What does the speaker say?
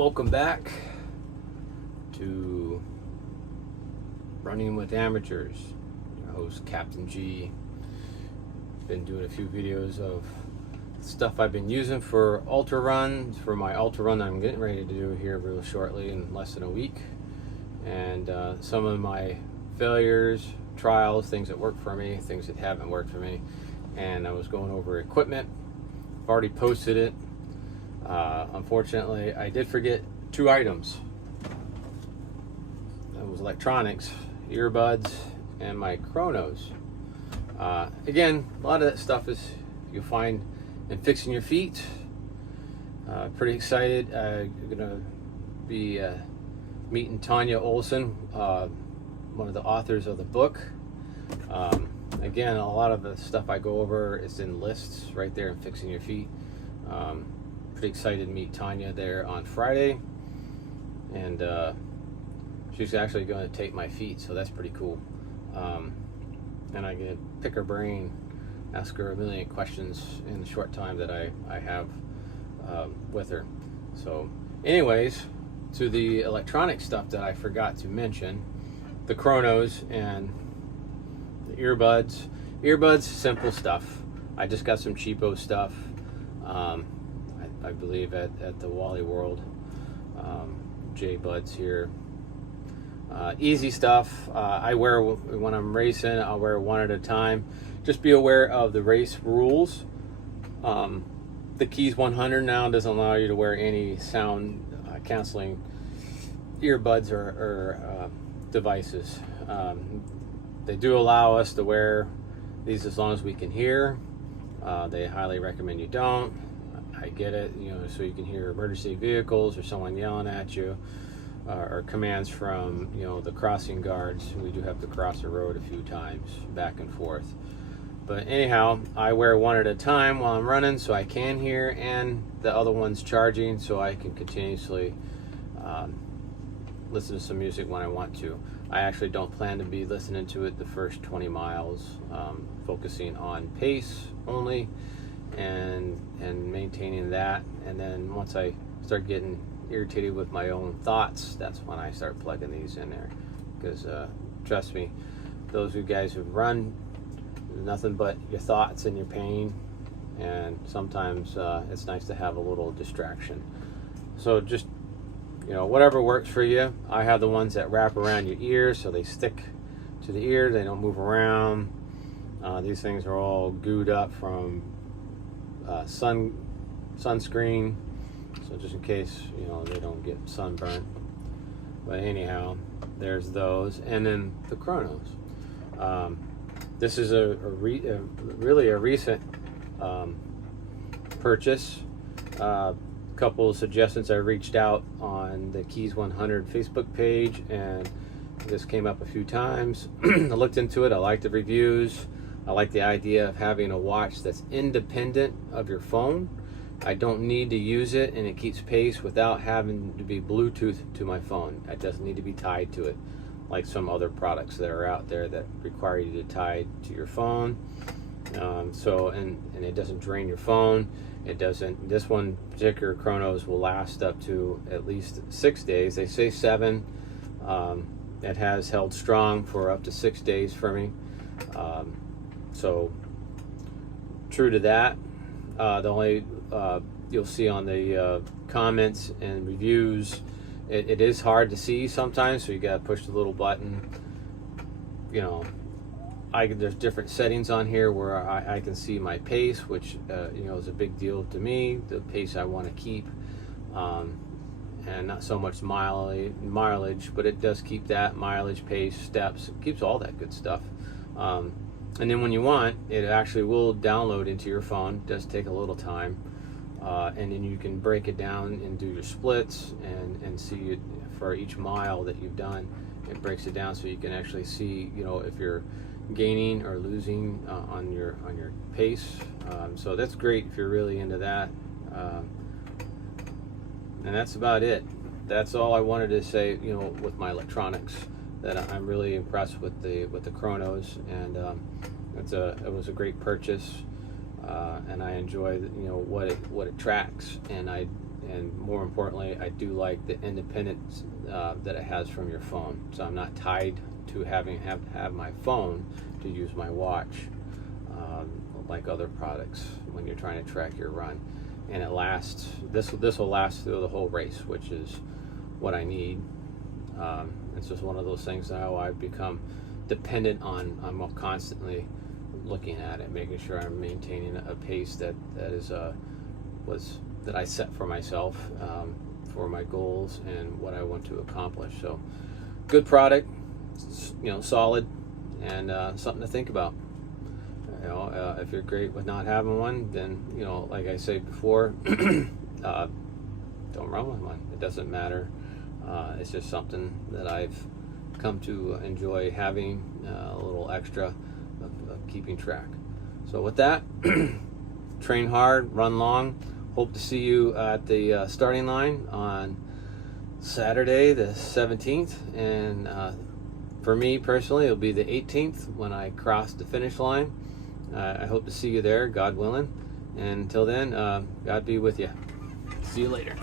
Welcome back to Running with Amateurs. Your host, Captain G. Been doing a few videos of stuff I've been using for ultra runs, for my ultra run that I'm getting ready to do here real shortly in less than a week. And some of my failures, trials, things that work for me, things that haven't worked for me. And I was going over equipment. I've already posted it. Unfortunately, I did forget two items. It was electronics, earbuds, and my Kronos. Again, a lot of that stuff is you'll find in fixing your feet. Pretty excited. I'm gonna be meeting Tanya Olson, one of the authors of the book. Again, a lot of the stuff I go over is in lists right there in fixing your feet. Pretty excited to meet Tanya there on Friday, and she's actually going to take my feet, so that's pretty cool. And I get to pick her brain, ask her a million questions in the short time that I have with her. So anyways, to the electronic stuff that I forgot to mention, the Kronos and the earbuds. Earbuds, simple stuff. I just got some cheapo stuff. I believe at the Wally World, J Buds here. Easy stuff. I wear, when I'm racing, I'll wear one at a time. Just be aware of the race rules. The Keys 100 now doesn't allow you to wear any sound canceling earbuds or devices. They do allow us to wear these as long as we can hear. They highly recommend you don't. I get it, so you can hear emergency vehicles or someone yelling at you, or commands from, the crossing guards. We do have to cross the road a few times, back and forth. But anyhow, I wear one at a time while I'm running so I can hear, and the other one's charging so I can continuously listen to some music when I want to. I actually don't plan to be listening to it the first 20 miles, focusing on pace only and maintaining that. And then once I start getting irritated with my own thoughts, that's when I start plugging these in there. Because trust me, those of you guys who run, nothing but your thoughts and your pain, and sometimes it's nice to have a little distraction. So just whatever works for you. I have the ones that wrap around your ears so they stick to the ear, they don't move around. These things are all gooed up from sunscreen, so just in case they don't get sunburnt. But anyhow, there's those. And then the Kronos. This is really a recent purchase. Couple of suggestions. I reached out on the Keys 100 Facebook page, and this came up a few times. I looked into it. I like the reviews. I like the idea of having a watch that's independent of your phone. I don't need to use it, and it keeps pace without having to be Bluetooth to my phone. It doesn't need to be tied to it like some other products that are out there that require you to tie to your phone. And it doesn't drain your phone. It doesn't. This one particular Kronos will last up to at least 6 days. They say 7. It has held strong for up to 6 days for me. So true to that. The only you'll see on the comments and reviews, it is hard to see sometimes, so you got to push the little button. There's different settings on here where I can see my pace, which is a big deal to me, the pace I want to keep, and not so much mileage, but it does keep that mileage, pace, steps. It keeps all that good stuff. And then when you want, it actually will download into your phone. It does take a little time, and then you can break it down and do your splits and see it for each mile that you've done. It breaks it down so you can actually see if you're gaining or losing on your pace. So that's great if you're really into that. And that's about it. That's all I wanted to say. With my electronics, that I'm really impressed with the Kronos, and it was a great purchase. And I enjoy what it tracks, and I and more importantly, I do like the independence that it has from your phone. So I'm not tied to have my phone to use my watch like other products when you're trying to track your run. And it lasts. This will last through the whole race, which is what I need. It's just one of those things now I've become dependent on. I'm constantly looking at it, making sure I'm maintaining a pace that I set for myself, for my goals and what I want to accomplish. So, good product, solid, and something to think about. If you're great with not having one, then like I said before, don't run with one. It doesn't matter. It's just something that I've come to enjoy having, a little extra of keeping track. So with that, train hard, run long. Hope to see you at the starting line on Saturday the 17th, and for me personally it'll be the 18th when I cross the finish line. I hope to see you there, God willing, and until then, God be with you. See you later.